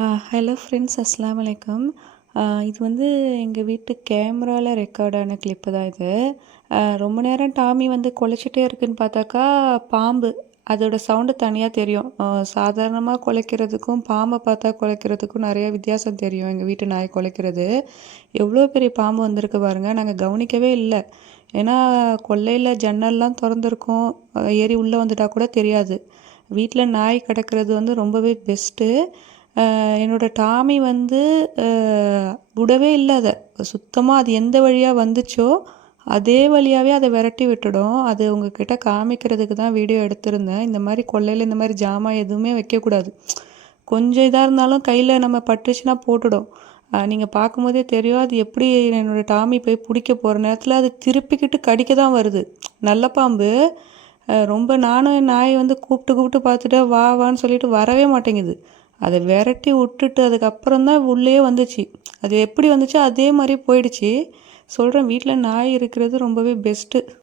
Hello friends, அஸ்ஸலாமு அலைக்கும். இது வந்து எங்கள் வீட்டு கேமராவில் ரெக்கார்டான கிளிப்பு தான் இது. ரொம்ப நேரம் டாமி வந்து குலைச்சிட்டே இருக்குன்னு பார்த்தாக்கா பாம்பு. அதோட சவுண்டு தனியாக தெரியும். சாதாரணமாக குலைக்கிறதுக்கும் பாம்பை பார்த்தா குலைக்கிறதுக்கும் நிறைய வித்தியாசம் தெரியும். எங்கள் வீட்டு நாய் குலைக்கிறது எவ்வளோ பெரிய பாம்பு வந்திருக்கு பாருங்கள். நாங்கள் கவனிக்கவே இல்லை. ஏன்னா கொல்லையில் ஜன்னல்லாம் திறந்துருக்கும், ஏறி உள்ளே வந்துட்டால் கூட தெரியாது. வீட்டில் நாய் கிடக்கிறது வந்து ரொம்பவே பெஸ்ட்டு. என்னோடய டாமி வந்து விடவே இல்லை அதை. சுத்தமாக அது எந்த வழியாக வந்துச்சோ அதே வழியாகவே அதை விரட்டி விட்டுடும். அது உங்ககிட்ட காமிக்கிறதுக்கு தான் வீடியோ எடுத்திருந்தேன். இந்த மாதிரி கொல்லையில் இந்த மாதிரி ஜாமான் எதுவுமே வைக்கக்கூடாது. கொஞ்சம் இதாக இருந்தாலும் கையில் நம்ம பட்டுச்சுன்னா போட்டுடும். நீங்கள் பார்க்கும்போதே தெரியும் அது எப்படி. என்னோடய டாமி போய் பிடிக்க போகிற நேரத்தில் அது திருப்பிக்கிட்டு கடிக்க தான் வருது. நல்ல பாம்பு. ரொம்ப நானும் என் நாயை வந்து கூப்பிட்டு பார்த்துட்டு வா வான்னு சொல்லிட்டு வரவே மாட்டேங்குது. அதை விரட்டி விட்டுட்டு அதுக்கப்புறம் தான் உள்ளே வந்துச்சு. அது எப்படி வந்துச்சோ அதே மாதிரி போயிடுச்சு. சொல்கிறேன், வீட்டில் நாய் இருக்கிறது ரொம்பவே பெஸ்ட்டு.